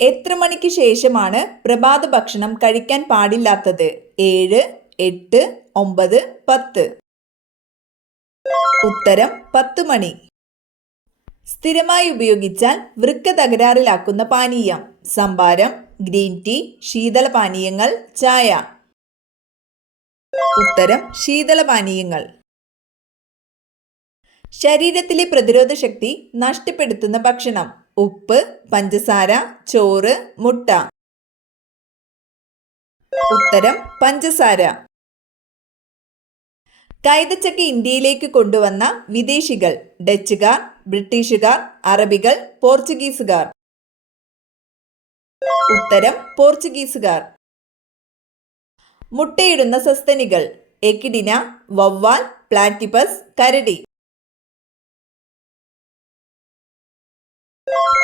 എത്ര മണിക്ക് ശേഷമാണ് പ്രഭാത ഭക്ഷണം കഴിക്കാൻ പാടില്ലാത്തത്? 7, 8, 9, 10. ഉത്തരം 10 മണി. സ്ഥിരമായി ഉപയോഗിച്ചാൽ വൃക്ക തകരാറിലാക്കുന്ന പാനീയം? സംഭാരം, ഗ്രീൻ ടീ, ശീതളപാനീയങ്ങൾ, ചായ. ഉത്തരം ശീതളപാനീയങ്ങൾ. ശരീരത്തിലെ പ്രതിരോധ ശക്തി നഷ്ടപ്പെടുത്തുന്ന ഭക്ഷണം? ഉപ്പ്, പഞ്ചസാര, ചോറ്, മുട്ട. ഉത്തരം പഞ്ചസാര. കൈതച്ചക്ക ഇന്ത്യയിലേക്ക് കൊണ്ടുവന്ന വിദേശികൾ? ഡച്ചുകാർ, ബ്രിട്ടീഷുകാർ, അറബികൾ, പോർച്ചുഗീസുകാർ. ഉത്തരം പോർച്ചുഗീസുകാർ. മുട്ടയിടുന്ന സസ്തനികൾ? എക്കിഡിന, വവ്വാൽ, പ്ലാറ്റിപ്പസ്, കരടി.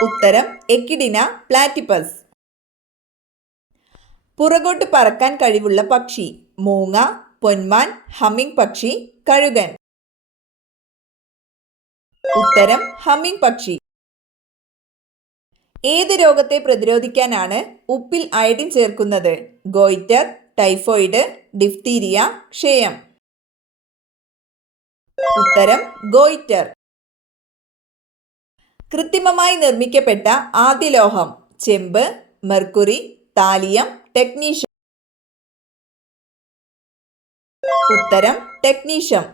ഉത്തരം എക്കിഡിന, പ്ലാറ്റിപ്പസ്. പുറകോട്ട് പറക്കാൻ കഴിവുള്ള പക്ഷി? മൂങ്ങ, പൊന്മാൻ, ഹമ്മിങ് പക്ഷി, കഴുകൻ. ഉത്തരം ഹമ്മിങ് പക്ഷി. ഏത് രോഗത്തെ പ്രതിരോധിക്കാനാണ് ഉപ്പിൽ അയഡിൻ ചേർക്കുന്നത്? ഗോയിറ്റർ, ടൈഫോയിഡ്, ഡിഫ്തീരിയ, ക്ഷയം. ഉത്തരം ഗോയിറ്റർ. കൃത്രിമമായി നിർമ്മിക്കപ്പെട്ട ആദ്യ ലോഹം? ചെമ്പ്, മെർക്കുറി, താലിയം, ടെക്നീഷ്യം. ഉത്തരം ടെക്നീഷ്യം.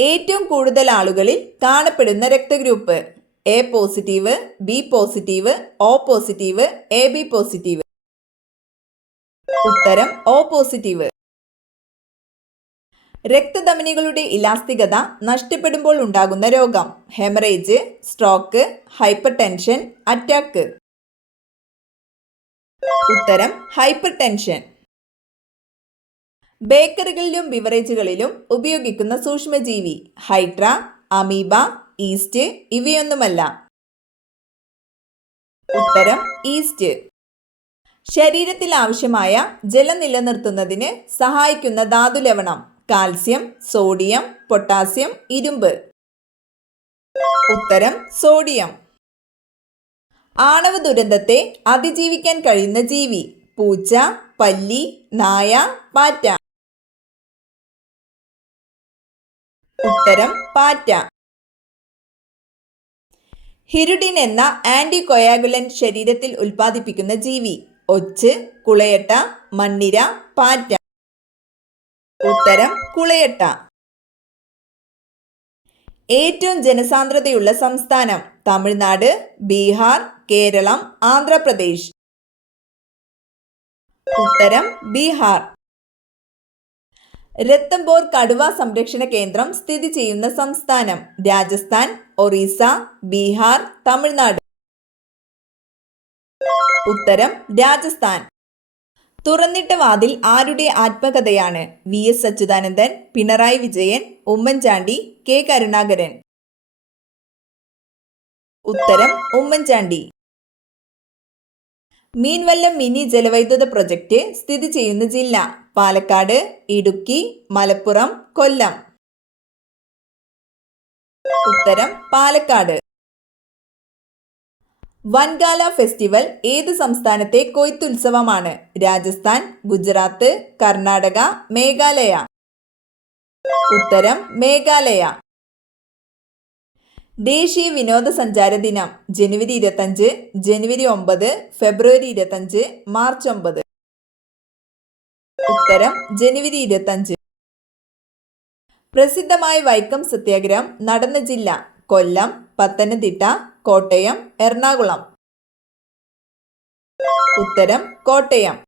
ഏറ്റവും കൂടുതൽ ആളുകളിൽ കാണപ്പെടുന്ന രക്തഗ്രൂപ്പ്? A positive, B positive, O positive, A B positive. ഉത്തരം ഒ പോസിറ്റീവ്. രക്തധമനികളുടെ ഇലാസ്തികത നഷ്ടപ്പെടുമ്പോൾ ഉണ്ടാകുന്ന രോഗം? Haemorrhage, stroke, hypertension, attack. ഉത്തരം ഹൈപ്പർ ടെൻഷൻ. ബേക്കറികളിലും ബിവറേജുകളിലും ഉപയോഗിക്കുന്ന സൂക്ഷ്മജീവി? ഹൈഡ്ര, അമീബ, ഈസ്റ്റ്, ഇവയൊന്നുമല്ല. ഉത്തരം ഈസ്റ്റ്. ശരീരത്തിൽ ആവശ്യമായ ജലം നിലനിർത്തുന്നതിന് സഹായിക്കുന്ന ധാതുലവണം? കാൽസ്യം, സോഡിയം, പൊട്ടാസ്യം, ഇരുമ്പ്. ഉത്തരം സോഡിയം. ആണവ ദുരന്തത്തെ അതിജീവിക്കാൻ കഴിയുന്ന ജീവി? പൂച്ച, പല്ലി, നായ, പാറ്റ. ഉത്തരം പാറ്റ. ഹിരുഡിൻ എന്ന ആന്റികോയാഗുലന്റ് ശരീരത്തിൽ ഉൽപ്പാദിപ്പിക്കുന്ന ജീവി? ഒച്ച്, കുളയട്ട, മണ്ണിര, പാറ്റ. ഉത്തരം കുളയട്ട. ഏറ്റവും ജനസാന്ദ്രതയുള്ള സംസ്ഥാനം? തമിഴ്നാട്, ബീഹാർ, കേരളം, ആന്ധ്രാപ്രദേശ്. ഉത്തരം ബീഹാർ. രത്തംബോർ കടുവ സംരക്ഷണ കേന്ദ്രം സ്ഥിതി ചെയ്യുന്ന സംസ്ഥാനം? രാജസ്ഥാൻ, ഒറീസ, ബീഹാർ, തമിഴ്നാട്. ഉത്തരം രാജസ്ഥാൻ. തുറന്നിട്ട വാതിൽ ആരുടെ ആത്മകഥയാണ്? V S Achuthanandan, Pinarayi Vijayan, Oommen Chandy, K Karunakaran. ഉത്തരം ഉമ്മൻചാണ്ടി. മീൻവല്ലം മിനി ജലവൈദ്യുത പ്രൊജക്ട് സ്ഥിതി ചെയ്യുന്ന ജില്ല? പാലക്കാട്, ഇടുക്കി, മലപ്പുറം, കൊല്ലം. ഉത്തരം പാലക്കാട്. വൻഗാല ഫെസ്റ്റിവൽ ഏത് സംസ്ഥാനത്തെ കൊയ്ത്തുത്സവമാണ്? രാജസ്ഥാൻ, ഗുജറാത്ത്, കർണാടക, മേഘാലയ. ഉത്തരം മേഘാലയ. ദേശീയ വിനോദസഞ്ചാര ദിനം? ജനുവരി 25, ജനുവരി 9, ഫെബ്രുവരി 25, മാർച്ച് 9. ഉത്തരം ജനുവരി 25. പ്രസിദ്ധമായ വൈക്കം സത്യാഗ്രഹം നടന്ന ജില്ല? കൊല്ലം, പത്തനംതിട്ട, കോട്ടയം, എറണാകുളം. ഉത്തരം കോട്ടയം.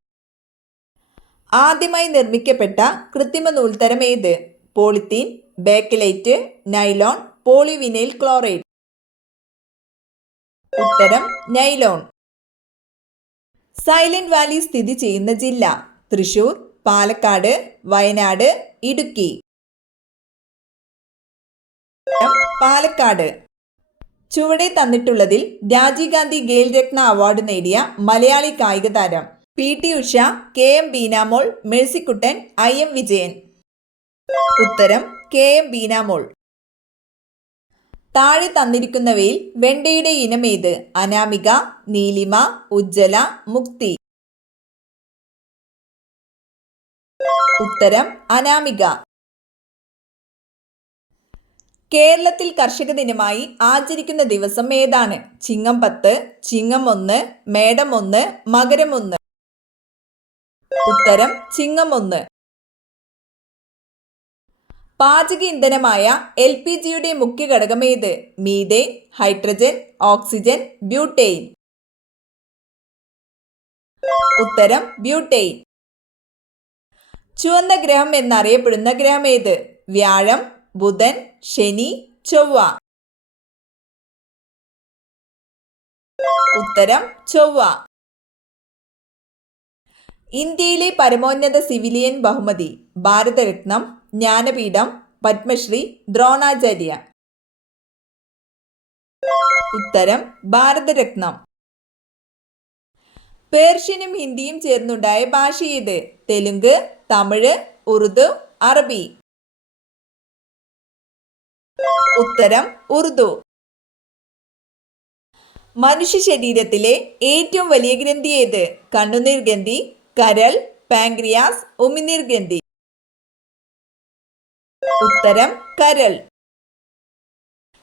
ആദ്യമായി നിർമ്മിക്കപ്പെട്ട കൃത്രിമ നൂൽത്തരം ഏത്? Polythene, Bakelite, nylon, polyvinyl chloride. ഉത്തരം നൈലോൺ. സൈലന്റ് വാലി സ്ഥിതി ചെയ്യുന്ന ജില്ല? തൃശൂർ, പാലക്കാട്, വയനാട്, ഇടുക്കി. പാലക്കാട്. ചുവടെ തന്നിട്ടുള്ളതിൽ രാജീവ് ഗാന്ധി ഖേൽ രത്ന അവാർഡ് നേടിയ മലയാളി കായിക താരം? PT Usha, KM Beenamol, Mercykuttan, IM Vijayan. ഉത്തരം KM ബീനാമോൾ. താഴെ തന്നിരിക്കുന്നവയിൽ വെണ്ടയുടെ ഇനമേത്? അനാമിക, നീലിമ, ഉജ്ജല, മുക്തി. ഉത്തരം അനാമിക. കേരളത്തിൽ കർഷക ദിനമായി ആചരിക്കുന്ന ദിവസം ഏതാണ്? ചിങ്ങം 10, ചിങ്ങം 1, മേടം 1, മകരം 1. ഉത്തരം ചിങ്ങം 1. പാചക ഇന്ധനമായ LPGയുടെ മുഖ്യ ഘടകം ഏത്? Methane, hydrogen, oxygen, butane. ഉത്തരം ബ്യൂട്ടെയിൻ. ചുവന്ന ഗ്രഹം എന്നറിയപ്പെടുന്ന ഗ്രഹം ഏത്? വ്യാഴം, ബുധൻ, ശനി, ചൊവ്വ. ഉത്തരം ചൊവ്വ. ഇന്ത്യയിലെ പരമോന്നത സിവിലിയൻ ബഹുമതി? ഭാരതരത്നം, ജ്ഞാനപീഠം, പത്മശ്രീ, ദ്രോണാചാര്യ. ഉത്തരം ഭാരതരത്നം. പേർഷ്യനും ഹിന്ദിയും ചേർന്നുണ്ടായ ഭാഷ ഏത്? തെലുങ്ക്, തമിഴ്, ഉറുദു, അറബി. ഉത്തരം ഉറുദു. മനുഷ്യ ശരീരത്തിലെ ഏറ്റവും വലിയ ഗ്രന്ഥി ഏത്? കണ്ണുനീർ ഗ്രന്ഥി, കരൾ, പാൻക്രിയാസ്, ഉമിനീർ ഗ്രന്ഥി. ഉത്തരം കരൾ.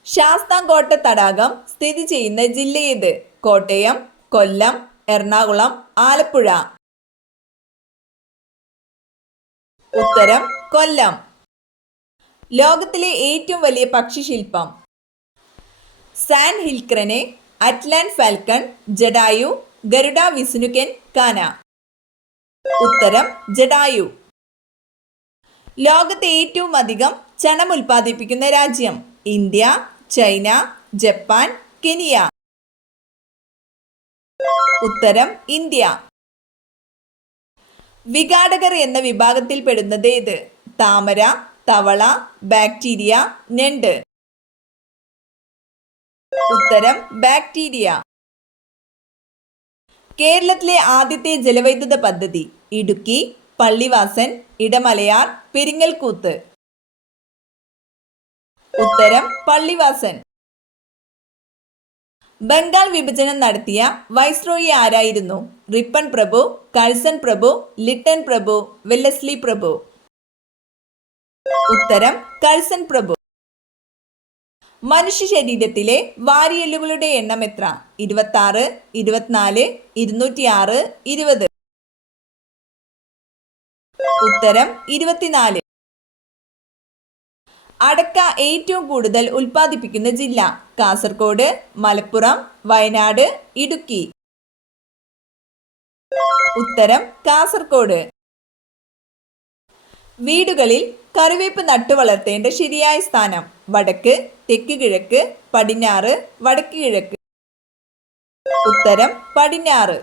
ശാസ്താംകോട്ട തടാകം സ്ഥിതി ചെയ്യുന്ന ജില്ല ഏത്? കോട്ടയം, കൊല്ലം, എറണാകുളം, ആലപ്പുഴ. ഉത്തരം കൊല്ലം. ലോകത്തിലെ ഏറ്റവും വലിയ പക്ഷിശില്പം? സാൻ ഹിൽക്രനെ, അറ്റ്ലാന്റ് ഫാൽക്കൺ, ജഡായു, ഗരുഡ വിസ്നുകെൻ, കാന. ഉത്തരം ജഡായു. ലോകത്തെ ഏറ്റവും അധികം ചണം ഉൽപ്പാദിപ്പിക്കുന്ന രാജ്യം? India, China, Japan, Kenya. ഉത്തരം ഇന്ത്യ. വിഘാടകർ എന്ന വിഭാഗത്തിൽ പെടുന്നത് ഏത്? താമര, തവള, ബാക്ടീരിയ, ഞണ്ട്. ഉത്തരം ബാക്ടീരിയ. കേരളത്തിലെ ആദ്യത്തെ ജലവൈദ്യുത പദ്ധതി? ഇടുക്കി, പള്ളിവാസൻ, ഇടമലയാർ, പെരിങ്ങൽകൂത്ത്. ഉത്തരം പള്ളിവാസൻ. ബംഗാൾ വിഭജനം നടത്തിയ വൈസ്രോയി ആരായിരുന്നു? റിപ്പൺ പ്രഭു, കഴ്സൺ പ്രഭു, ലിട്ടൺ പ്രഭു, വെല്ലസ്ലി പ്രഭു. ഉത്തരം കഴ്സൺ പ്രഭു. മനുഷ്യ ശരീരത്തിലെ വാരിയെല്ലുകളുടെ എണ്ണം എത്ര? 26, 24, 206, 20. ഉത്തരം 24. അടക്ക ഏറ്റവും കൂടുതൽ ഉൽപ്പാദിപ്പിക്കുന്ന ജില്ല? കാസർഗോഡ്, മലപ്പുറം, വയനാട്, ഇടുക്കി. ഉത്തരം കാസർഗോഡ്. വീടുകളിൽ കറിവേപ്പ് നട്ടു വളർത്തേണ്ട ശരിയായ സ്ഥാനം? വടക്ക്, തെക്ക് കിഴക്ക്, പടിഞ്ഞാറ്, വടക്ക് കിഴക്ക്. ഉത്തരം പടിഞ്ഞാറ്.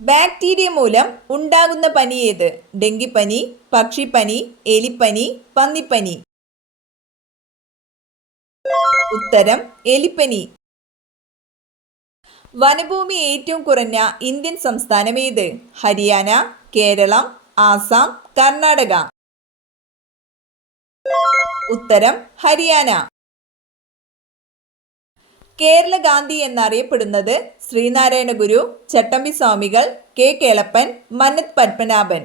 ബാക്ടീരിയ മൂലം ഉണ്ടാകുന്ന പനി ഏത്? ഡെങ്കിപ്പനി, പക്ഷിപ്പനി, എലിപ്പനി, പന്നിപ്പനി. ഉത്തരം എലിപ്പനി. വനഭൂമി ഏറ്റവും കുറഞ്ഞ ഇന്ത്യൻ സംസ്ഥാനം ഏത്? ഹരിയാന, കേരളം, ആസാം, കർണാടക. ഉത്തരം ഹരിയാന. കേരള ഗാന്ധി എന്നറിയപ്പെടുന്നത്? ശ്രീനാരായണ ഗുരു, ചട്ടമ്പി സ്വാമികൾ, കെ കേളപ്പൻ, മന്നത്ത് പത്മനാഭൻ.